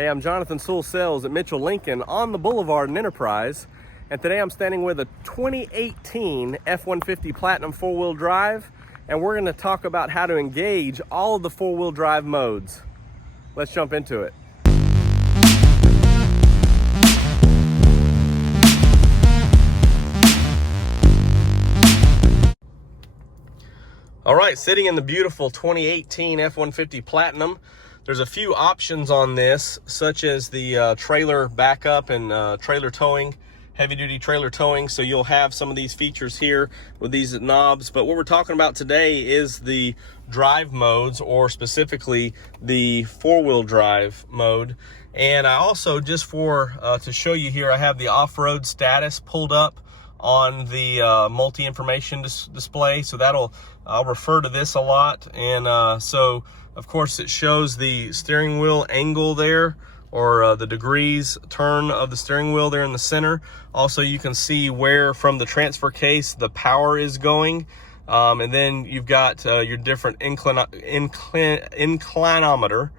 Hey, I'm Jonathan Sewell Sales at Mitchell Lincoln on the Boulevard in Enterprise, and today I'm standing with a 2018 F-150 Platinum 4-wheel drive, and we're going to talk about how to engage all of the 4-wheel drive modes. Let's jump into it. All right, sitting in the beautiful 2018 F-150 Platinum, there's a few options on this, such as the trailer backup and trailer towing, heavy-duty trailer towing. So you'll have some of these features here with these knobs. But what we're talking about today is the drive modes, or specifically the 4-wheel drive mode. And I also, just for to show you here, I have the off-road status pulled up on the multi-information display. So I'll refer to this a lot. And so of course it shows the steering wheel angle there, or the degrees turn of the steering wheel there in the center. Also, you can see where from the transfer case the power is going. And then you've got your different inclinometer,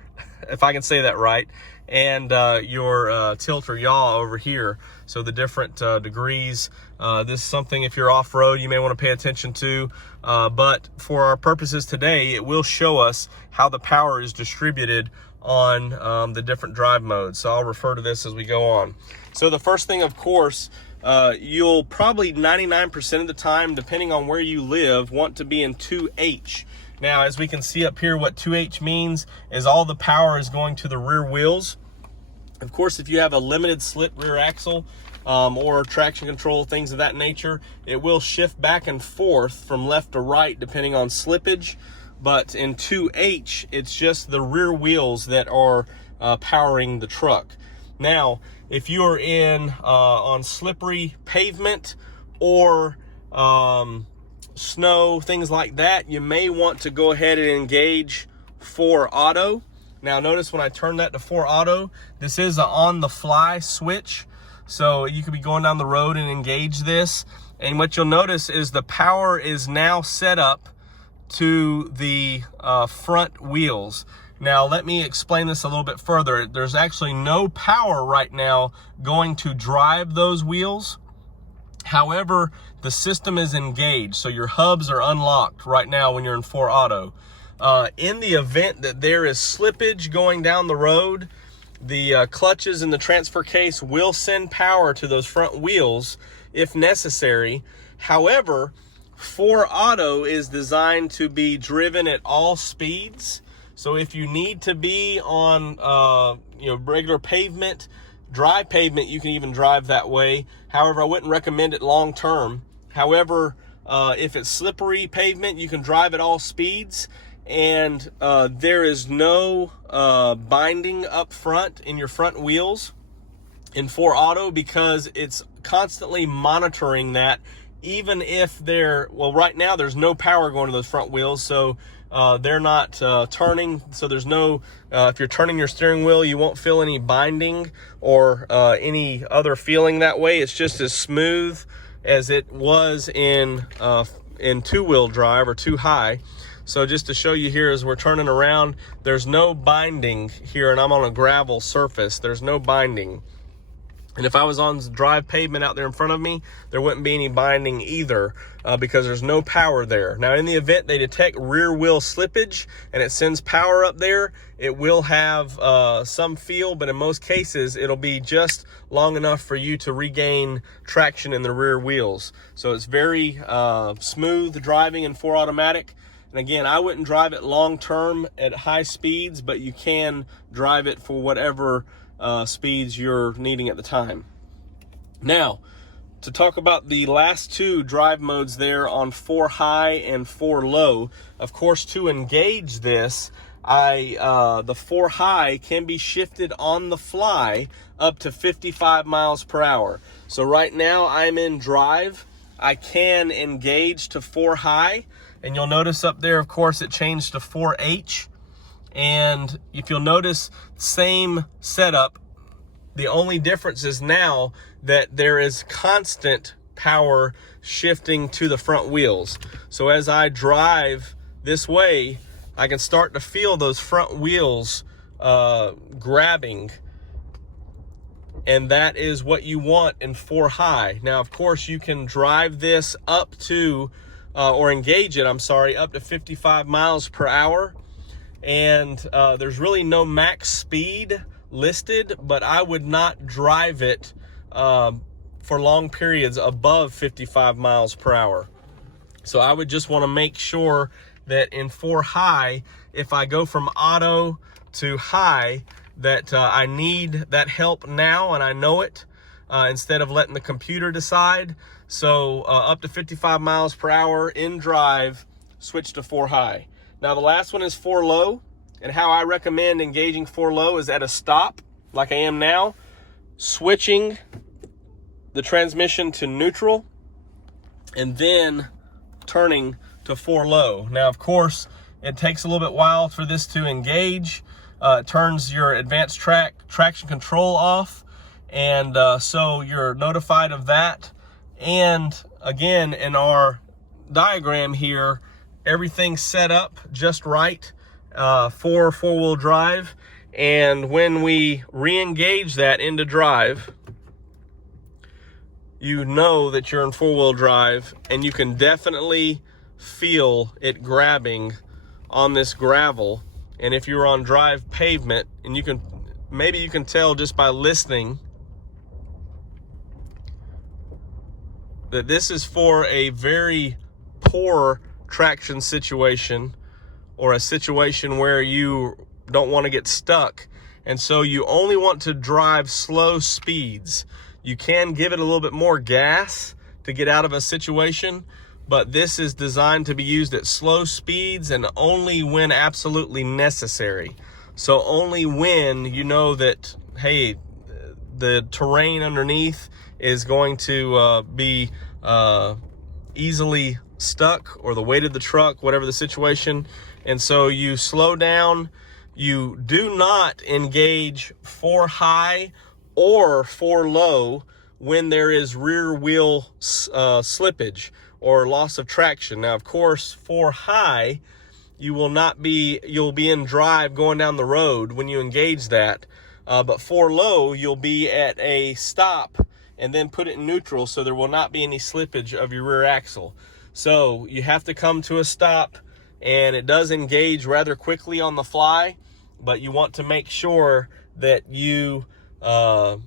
if I can say that right, and your tilt or yaw over here. So the different degrees. This is something, if you're off-road, you may want to pay attention to. But for our purposes today, it will show us how the power is distributed on the different drive modes. So I'll refer to this as we go on. So the first thing, of course, you'll probably 99% of the time, depending on where you live, want to be in 2H. Now, as we can see up here, what 2H means is all the power is going to the rear wheels. Of course, if you have a limited slip rear axle or traction control, things of that nature, it will shift back and forth from left to right depending on slippage. But in 2H, it's just the rear wheels that are powering the truck. Now, if you're in on slippery pavement or snow, things like that, you may want to go ahead and engage 4 auto. Now notice when I turn that to 4 auto, this is an on-the-fly switch. So you could be going down the road and engage this. And what you'll notice is the power is now set up to the front wheels. Now let me explain this a little bit further. There's actually no power right now going to drive those wheels. However, the system is engaged, so your hubs are unlocked right now when you're in 4 auto. In the event that there is slippage going down the road, the clutches in the transfer case will send power to those front wheels if necessary. However, 4 auto is designed to be driven at all speeds. So if you need to be on regular pavement, dry pavement, you can even drive that way. However, I wouldn't recommend it long term. However, if it's slippery pavement, you can drive at all speeds. And there is no binding up front in your front wheels in 4 auto, because it's constantly monitoring that. Even if right now there's no power going to those front wheels, so they're not turning. So there's no, if you're turning your steering wheel, you won't feel any binding or any other feeling that way. It's just as smooth as it was in 2-wheel drive or 2 high. So just to show you here, as we're turning around, there's no binding here, and I'm on a gravel surface. There's no binding. And if I was on dry pavement out there in front of me, there wouldn't be any binding either, because there's no power there. Now, in the event they detect rear wheel slippage and it sends power up there, it will have some feel, but in most cases, it'll be just long enough for you to regain traction in the rear wheels. So it's very smooth driving in 4 automatic. And again, I wouldn't drive it long term at high speeds, but you can drive it for whatever speeds you're needing at the time. Now, to talk about the last 2 drive modes there on 4 high and 4 low, of course, to engage this, the 4 high can be shifted on the fly up to 55 miles per hour. So right now I'm in drive. I can engage to 4 high, and you'll notice up there, of course, it changed to 4H. And if you'll notice, same setup. The only difference is now that there is constant power shifting to the front wheels. So as I drive this way, I can start to feel those front wheels grabbing and that is what you want in 4 high. Now, of course, you can drive this up to, or engage it, I'm sorry, up to 55 miles per hour. And there's really no max speed listed, but I would not drive it for long periods above 55 miles per hour. So I would just want to make sure that in 4 high, if I go from auto to high, that I need that help now and I know it, instead of letting the computer decide. So up to 55 miles per hour in drive, switch to 4 high. Now the last one is 4 low, and how I recommend engaging 4 low is at a stop, like I am now, switching the transmission to neutral, and then turning to 4 low. Now, of course, it takes a little bit while for this to engage. It turns your advanced traction control off, and so you're notified of that. And again, in our diagram here, everything's set up just right for 4-wheel drive. And when we re-engage that into drive, you know that you're in 4-wheel drive, and you can definitely feel it grabbing on this gravel. And if you're on drive pavement, and maybe you can tell just by listening that this is for a very poor traction situation, or a situation where you don't want to get stuck. And so you only want to drive slow speeds. You can give it a little bit more gas to get out of a situation, but this is designed to be used at slow speeds and only when absolutely necessary. So only when you know that, hey, the terrain underneath is going to be easily stuck, or the weight of the truck, whatever the situation. And so you slow down. You do not engage 4 high or 4 low when there is rear wheel slippage or loss of traction. Now, of course, 4 high, you'll be in drive going down the road when you engage that. But 4 low, you'll be at a stop and then put it in neutral, so there will not be any slippage of your rear axle. So you have to come to a stop, and it does engage rather quickly on the fly, but you want to make sure that you are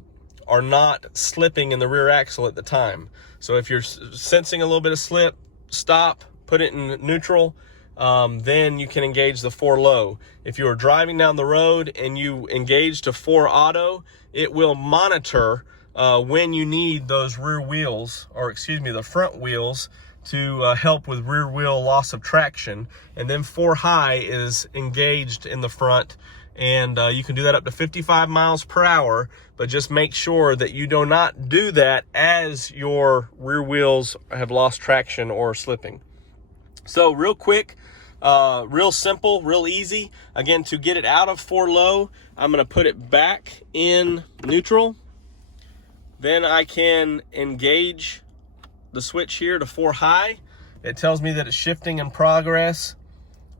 not slipping in the rear axle at the time. So if you're sensing a little bit of slip, stop, put it in neutral, then you can engage the 4 low. If you're driving down the road and you engage to 4 auto, it will monitor when you need those rear wheels, or excuse me, the front wheels, to help with rear wheel loss of traction. And then 4 high is engaged in the front, and you can do that up to 55 miles per hour, but just make sure that you do not do that as your rear wheels have lost traction or slipping. So real quick, real simple, real easy. Again, to get it out of 4 low, I'm gonna put it back in neutral. Then I can engage the switch here to 4 high. It tells me that it's shifting in progress.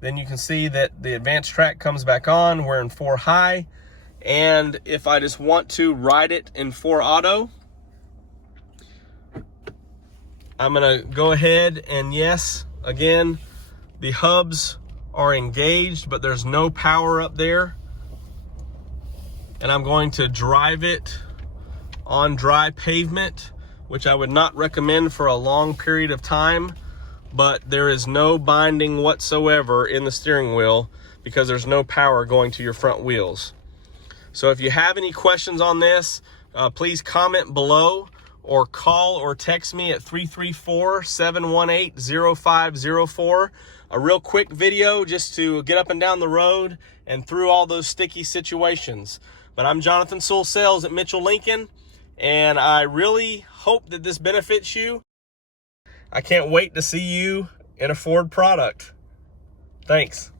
Then you can see that the advanced track comes back on. We're in 4 high. And if I just want to ride it in 4 auto, I'm gonna go ahead and, yes, again, the hubs are engaged, but there's no power up there. And I'm going to drive it on dry pavement, which I would not recommend for a long period of time, but there is no binding whatsoever in the steering wheel because there's no power going to your front wheels. So if you have any questions on this, please comment below or call or text me at 334-718-0504. A real quick video just to get up and down the road and through all those sticky situations. But I'm Jonathan Sewell Sales at Mitchell Lincoln, and I really hope that this benefits you. I can't wait to see you in a Ford product. Thanks.